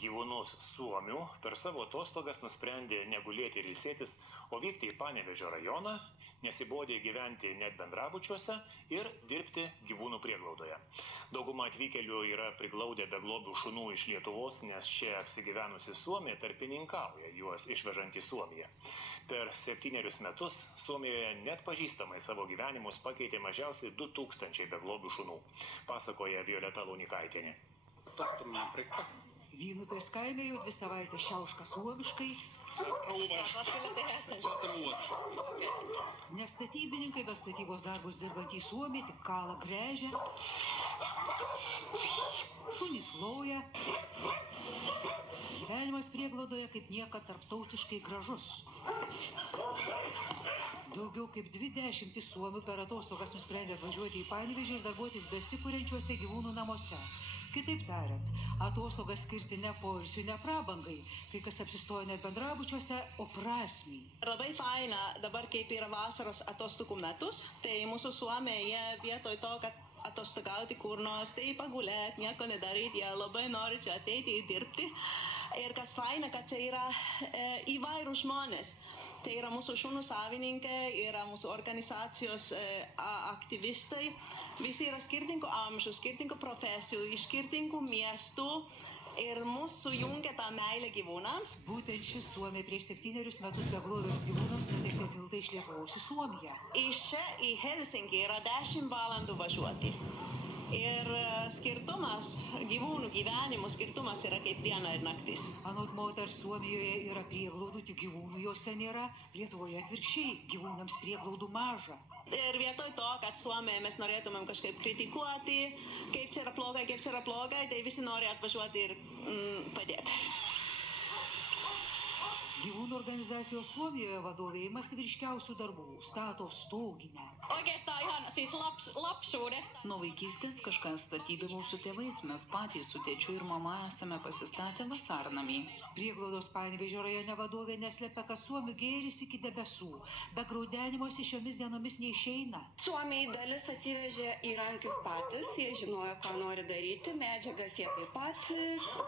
gyvūnus suomių per savo atostogas nusprendė negulėti ir ilsėtis, o vykti į Panevėžio rajoną, nesibodė gyventi net bendrabučiuose ir dirbti gyvūnų prieglaudoje. Dauguma atvykėlių yra priglaudę beglobių šunų iš Lietuvos, nes čia apsigyvenusi Suomija tarpininkauja juos išvežant į Suomiją. Per 7 metus Suomijoje net pažįstamai savo gyvenimus pakeitė mažiausiai 2000 beglobių šunų, pasakoja Violeta Launikaitienė. Vynupės kaime jau 2 savaitės šiauška suomiškai, nes statybininkai be statybos darbus dirbantys Suomiai tik kalą gręžia, šunys loja. Gyvenimas prieglaudoje kaip niekad tarptautiškai gražus. Daugiau kaip 20 suomių per atostogas nusprendė atvažiuoti į Panevėžį ir darbuotis besikuriančiuose gyvūnų namuose. Kitaip tariant, atostogas skirti ne poilsiui, ne prabangai, kai kas apsistoja net bendrabučiuose, o prasmiai. Labai faina dabar kaip yra vasaros atostogų metus, tai mūsų suomiai jie vietoj to, kad atostogauti kur nors, tai pagulėti, nieko nedaryti, jie labai nori čia ateiti ir dirbti. Ir kas faina, kad čia yra įvairūs žmonės. Tai yra mūsų šunų savininkai, yra mūsų organizacijos aktyvistai. Visi yra skirtingų amžių, skirtingų profesijų, iš skirtingų miestų. Ir mūsų jungia tą meilę gyvūnams. Būtent šis Suomija prieš 7 metus beglobiams gyvūnams nutiesė tiltą iš Lietuvos į Suomiją. Iš čia į Helsinkį yra 10 valandų važiuoti. Ir skirtumas, gyvūnų gyvenimo skirtumas yra kaip diena ir naktis. Anot moters, Suomijoje yra prieglaudų, tik gyvūnų jose nėra. Lietuvoje atvirkščiai, gyvūnams prieglaudų maža. Ir vietoj to, kad Suomijoje mes norėtumėm kažkaip kritikuoti, kaip čia yra blogai, tai visi nori atvažiuoti ir padėti. Gyvūnų organizacijos Suomijoje vadovė imasi vyriškiausių darbų, stato stoginę. Oikeastaan ihan siis lapsuudesta. Nuo vaikystės kažką statydavau su tėvais, mes patys su tėčiu ir mama esame pasistatę vasarnamį. Prieglaudos Panevėžio rajone vadovė neslepia, kad suomių gėris iki debesų, be graudenimosi šiomis dienomis neišeina. Suomiai dalis atsivežė įrankius patys, jie žinojo, ką nori daryti, medžiagas jie taip pat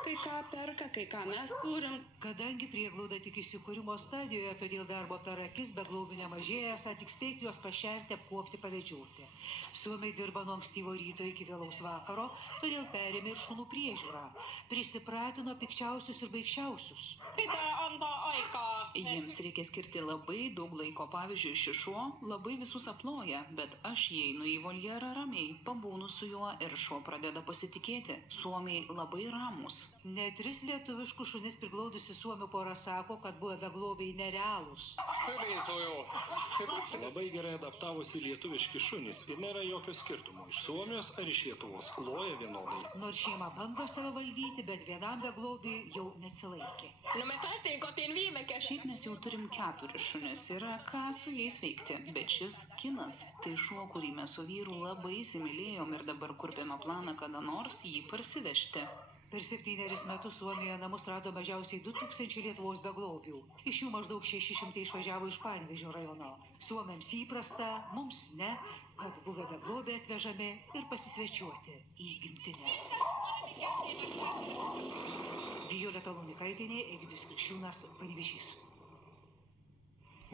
kai ką perka, kai ką mes turim. Kadangi prieglauda tik įsikūrimo stadijoje, todėl darbo per akis beglobių nemažėja, esą tik spėk juos pašerti, apkuopti, pavedžioti. Suomiai dirba nuo ankstyvo ryto iki vėlaus vakaro, todėl perėmė ir šunų priežiūrą. Prisipratino pikčiausius ir baikščiausius. Pitää antaa aikaa. Jiems reikia skirti labai daug laiko. Pavyzdžiui, šis šuo labai visus aploja, bet aš įeinu į voljerą ramiai, pabūnu su juo ir šuo pradeda pasitikėti. Suomiai labai ramūs. Net 3 lietuviškus šunis priglaudusi suomių pora sako, kad buvę beglobiai nerealūs. Labai gerai adaptavosi lietuviški šunys ir nėra jokio skirtumo iš Suomijos ar iš Lietuvos, loja vienodai. Nors šeima bando save valdyti, bet vienam beglobiui jau nesilaikė. No me päästiin kotiin viime kesänä. Šiaip mes jau turim 4 šunis, yra ką su jais veikti, bet šis Kinas, tai šuo, kurį mes su vyru labai įsimylėjom ir dabar kurpėme planą kada nors jį parsivežti. Per 7 metus Suomijoje namus rado mažiausiai 2000 Lietuvos beglobių. Iš jų maždaug 600 išvažiavo iš Panevėžio rajono. Suomiams įprasta, mums ne, kad buvę beglobiai atvežami ir pasisvečiuoti į gimtinę. Violeta Launikaitienė, Egidijus Krikščiūnas, Panevėžys.